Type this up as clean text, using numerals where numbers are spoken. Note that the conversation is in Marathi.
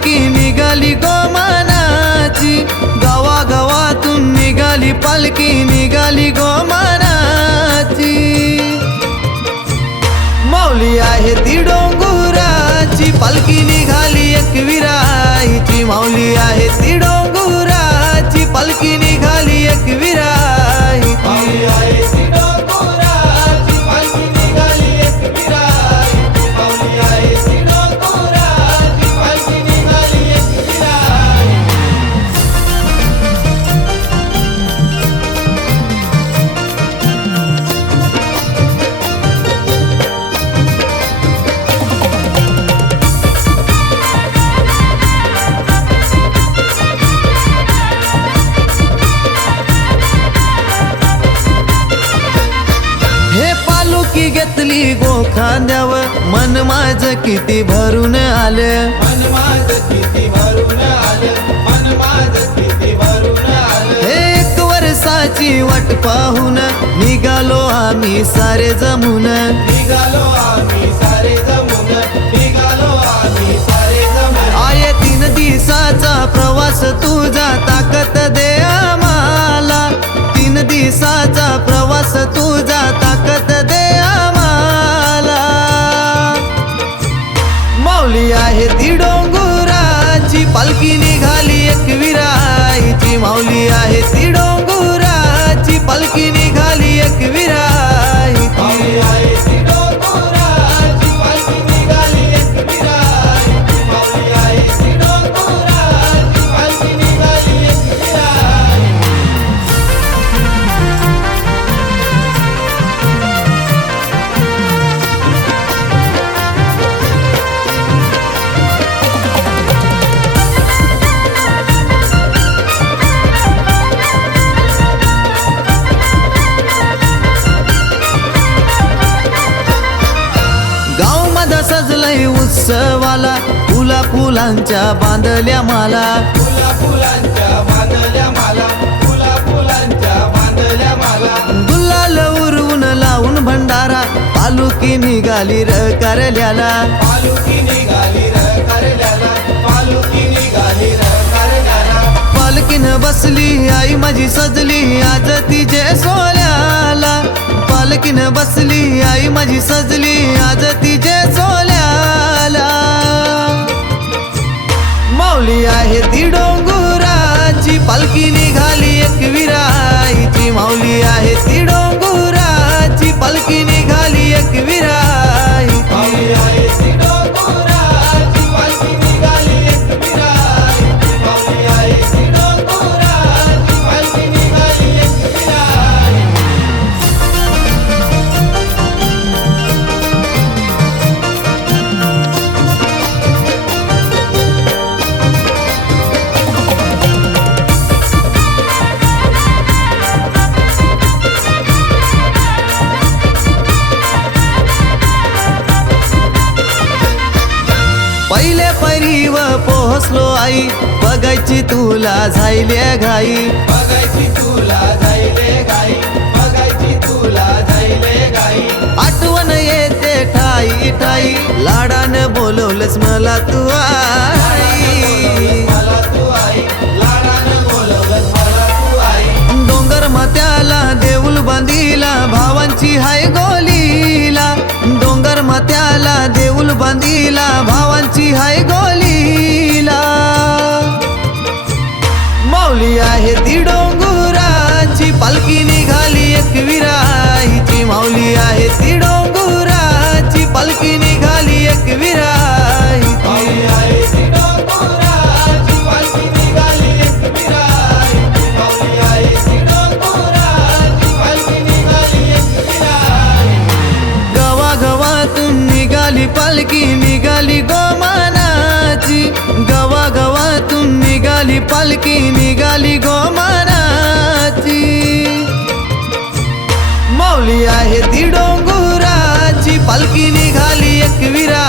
पालखी निघाली गोमानाची, गावागावातून निघाली पालखी निघाली गोमानाची। माऊली आहे ती डोंगुराची, पालखी निघाली एकविराईची। माऊली आहे ती डोंगुराची, पालखी निघाली एकविराईची। माऊली आहे ती डोंगराची, पालखी निघाली एकविराईची। माऊली आहे ती डोंगराची, पालखी निघाली एकविराईची। हे पालखी घेतली गोखांद्यावर, मन माझं किती भरून आलं। मन माझं किती भरून आलं, मन माझं किती भरून आलं। हे एक वर्षाची वाट पाहून निघालो आम्ही सारे जमून। निघालो आम्ही सारे जमून, निघालो आम्ही सारे जमून। आये 3 दिवसाचा प्रवास तुझा, ताकद दे आम्हाला। 3 दिवसाचा प्रवास तुझा, ताकद दे आम्हाला। माऊली आहे ती डोंगुराची, पालखी निघाली एकविराईची। माऊली आहे ती डोंगुराची, पालखी निघाली एकविराईची। माऊली आहे ती डोंगराची, पालखी निघाली एकविराईची। माऊली आहे ती डोंगराची, पालखी निघाली एकविराईची। गाव मध्ये सजलंय उत्सवाला, फुला फुलांच्या बांधल्या माला। फुला फुलांच्या बांधल्या माला, फुला फुलांच्या बांधल्या माला। गुलाल उरवून लावून भंडारा, पालखी निघाली र करल्याला। पालखी निघाली र करल्याला, पालखी निघाली र करल्याला। पालखीनं बसली आई माझी सजली, आज तिचे सोल्याला। पालखीनं बसली आई माझी सजली, आज तिचे सोल्याला। माऊली आहे ती डोंगुराची, पालखी निघाली एकविराईची। माऊली आहे ती डोंगुराची, पालखी निघाली एकविराईची। माऊली आहे ती डोंगराची, पालखी निघाली एकविराईची। माऊली आहे ती डोंगराची, पालखी निघाली एकविराईची। पहिले परीव पोहोचलो आई, बघायची तुला झायले घाई। बघायची तुला जायले गाई, बघायची तुला जायले गाई। आठवण येते ठाई ठाई, लाडानं बोलवलंस मला तू आई। मला तू आई, लाडानं बोलवलंस मला तू आई। डोंगर मात्याला देऊळ बांधिला, भावांची हाय गोलीला। डोंगर मात्याला देऊळ बांधिला, भावांची हाय गोलीला। माऊली आहे ती डोंगुराची, पालखी निघाली एकविराईची। माऊली आहे ती डोंगुराची, पालखी निघाली एकविराईची। माऊली आहे ती डोंगराची, पालखी निघाली एकविराईची। माऊली आहे ती डोंगराची, पालखी निघाली एकविराईची। गावागावातून निघाली पालखी निघाली गोमानाची। गावागावातून निघाली पालखी निघाली गोमानाची। माऊली आहे ती डोंगुराची, पालखी निघाली एकविरा